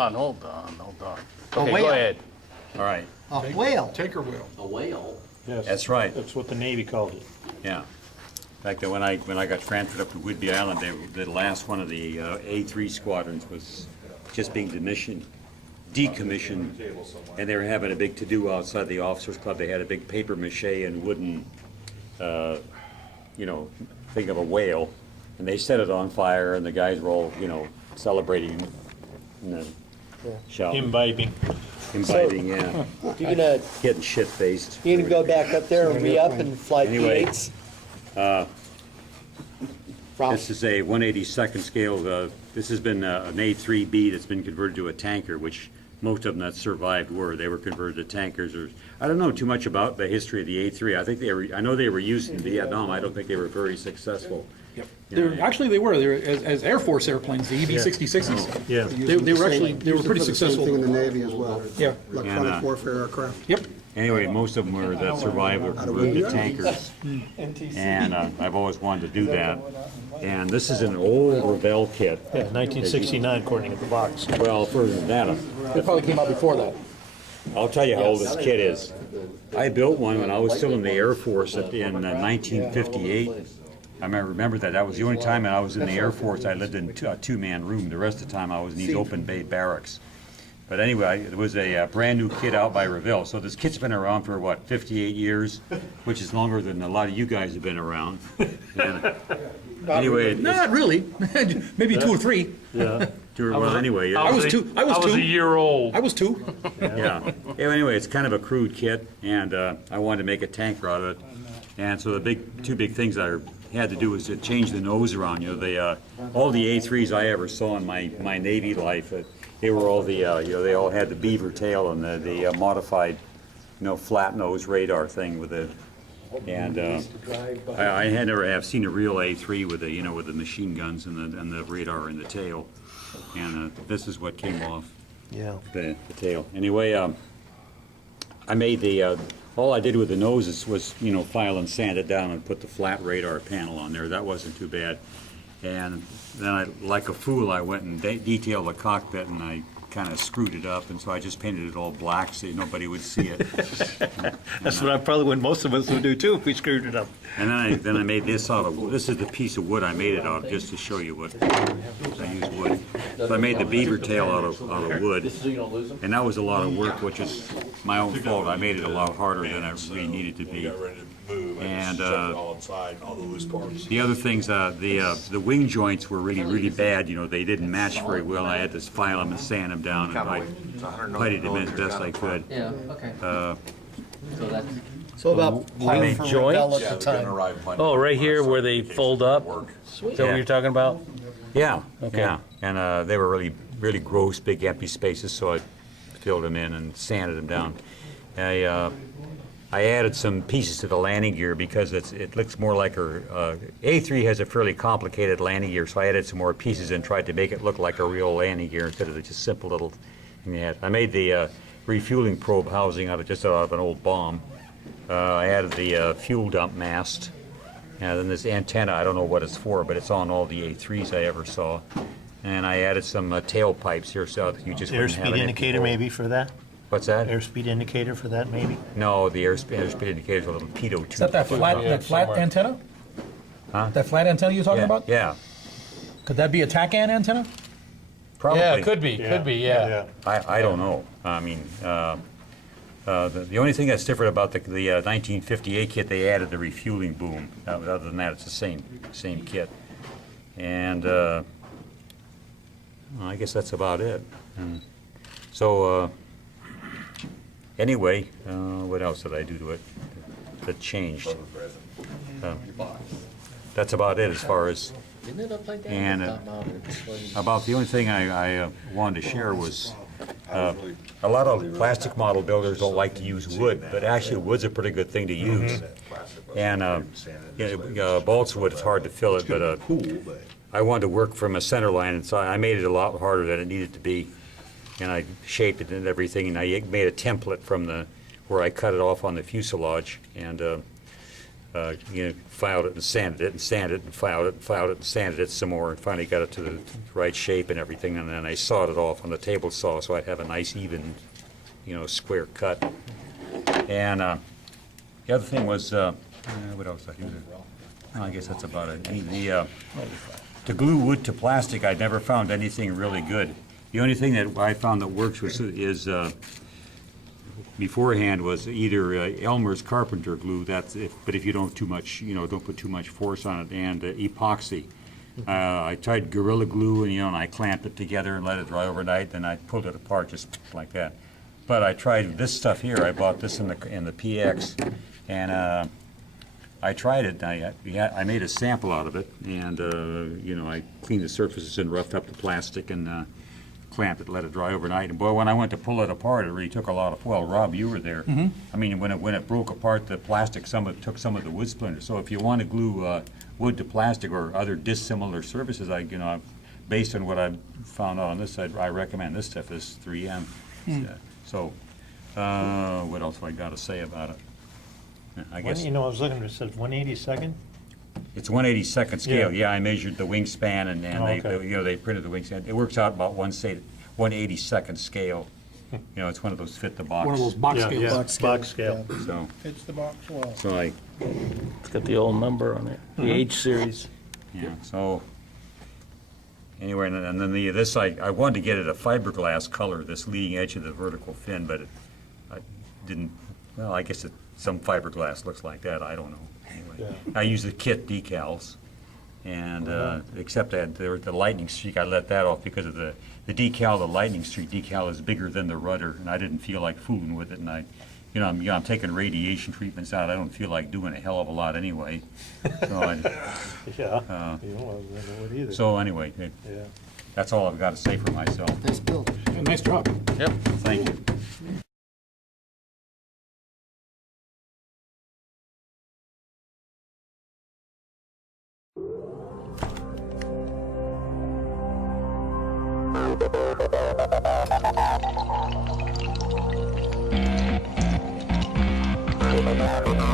on. Okay, whale. go ahead. All right, A whale. Tanker wheel. A whale? Yes. that's right, That's what the Navy called it. yeah. In fact, when I got transferred up to Whidbey Island, the last one of the A3 squadrons was just being decommissioned, and they were having a big to-do outside the officers' club. They had a big paper mache and wooden, thing of a whale, and they set it on fire, and the guys were all, celebrating, shouting, Imbibing. yeah, You're gonna getting shit-faced. go back up there and re-up and fly Anyway, P8s? This is a 182nd scale. This has been an A-3B that's been converted to a tanker, which most of them that survived were. They were converted to tankers. Or I don't know too much about the history of the A-3. I know they were used in Vietnam. I don't think they were very successful. Yep. Yeah. Actually, they were. They were as Air Force airplanes, the EB-6060s. Yeah. They were actually, they were pretty Same successful. thing in the Navy as well. Yeah. Electronic And, warfare aircraft. Yep. Anyway, most of them were that survived were converted to tankers, and I've always wanted to do that. And this is an old Revell kit. Yeah, 1969 according to the box. Well, further than that, It probably came out before that. I'll tell you how old this kit is. I built one when I was still in the Air Force in 1958. I remember that. That was the only time I was in the Air Force I lived in a two-man room. The rest of the time I was in these open bay barracks. But anyway, it was a brand new kit out by Revell. So this kit's been around for, 58 years, which is longer than a lot of you guys have been around. And, anyway, Not really. Maybe 2 or 3. Yeah. anyway, I was 2. I was 2. a year old. I was 2. yeah. Anyway, it's kind of a crude kit, and I wanted to make a tanker out of it. And so the two big things I had to do was to change the nose around. All the A3s I ever saw in my Navy life, they were all they all had the beaver tail and the modified, flat nose radar thing with it. And I had never have seen a real A3 with with the machine guns and the radar in the tail. And this is what came off. Yeah. The tail. Anyway, I made all I did with the noses was, file and sand it down and put the flat radar panel on there. That wasn't too bad. And then like a fool, I went and detailed the cockpit, and I kind of screwed it up, and so I just painted it all black so nobody would see it. That's what most of us would do too if we screwed it up. And then I made this out of wood. This is the piece of wood I made it out of, just to show you what I used wood. So I made the beaver tail out of wood, and that was a lot of work, which is my own fault. I made it a lot harder than it really needed to be. And the other things, the wing joints were really bad. They didn't match very well. I had to file them and sand them down, and I puttied them in as best I could. Yeah, okay. So that's, So about I mean, for joints? Revell at the time. Oh, right here where they fold up? Is that what you're talking about? Yeah, Okay. yeah, and they were really gross, big empty spaces, so I filled them in and sanded them down. I added some pieces to the landing gear because it looks more like A3 has a fairly complicated landing gear, so I added some more pieces and tried to make it look like a real landing gear instead of the just simple little thing they had. I made the refueling probe housing out of an old bomb. I added the fuel dump mast. And then this antenna, I don't know what it's for, but it's on all the A3s I ever saw. And I added some tailpipes here so that you just wouldn't have Airspeed an indicator empty maybe for that? What's that? Airspeed indicator for that maybe? No, the airspeed indicator is a little pitot tube. Is that flat antenna? Huh? That flat antenna you're talking Yeah, about? yeah, Could that be a TACAN antenna? probably. Yeah, it could be, yeah. I don't know. I mean, the only thing that's different about the 1958 kit, they added the refueling boom. Other than that, it's the same kit. And I guess that's about it. So anyway, what else did I do to it that changed? That's about it as far as. isn't it upside down? And It's not mounted. about the only thing I wanted to share was a lot of plastic model builders don't like to use wood, but actually wood's a pretty good thing to use. And balsa wood, it's hard to fill it, but I wanted to work from a center line, and so I made it a lot harder than it needed to be. And I shaped it and everything, and I made a template from where I cut it off on the fuselage. And filed it and sanded it and sanded it and filed it and filed it and sanded it some more and finally got it to the right shape and everything. And then I sawed it off on the table saw so I'd have a nice even, square cut. And the other thing was, what else did I do? I guess that's about it. To glue wood to plastic, I'd never found anything really good. The only thing that I found that works is beforehand was either Elmer's carpenter glue. But if you don't too much, don't put too much force on it, and epoxy. I tried Gorilla Glue, and I clamped it together and let it dry overnight. Then I pulled it apart just like that. But I tried this stuff here. I bought this in the PX, and I tried it. I made a sample out of it, and I cleaned the surfaces and roughed up the plastic and clamped it, let it dry overnight. And boy, when I went to pull it apart, it really took a lot of. Well, Rob, you were there. I mean, when it broke apart, the plastic took some of the wood splinters. So if you want to glue wood to plastic or other dissimilar surfaces, based on what I've found out on this side, I recommend this stuff. This 3M. So, what else have I got to say about it? I guess I was looking, it says 182nd? it's 1/82 scale. Yeah. Yeah, I measured the wingspan, and okay. they printed the wingspan. It works out about 1/82 scale. It's one of those fit the box. One of those box scales. Yeah, box scale. So, It's the box well. so I, It's got the old number on it, the H series. yeah. So anyway, and then this I wanted to get it a fiberglass color, this leading edge of the vertical fin, but I didn't. Well, I guess some fiberglass looks like that. I don't know. Anyway, I use the kit decals, and except that the lightning streak, I let that off because of the decal. The lightning streak decal is bigger than the rudder, and I didn't feel like fooling with it. And I'm taking radiation treatments out. I don't feel like doing a hell of a lot anyway. So, Yeah. You don't want to know it either. so anyway, Yeah. that's all I've got to say for myself. Nice build. Yeah, nice job. Thank you. Thank you.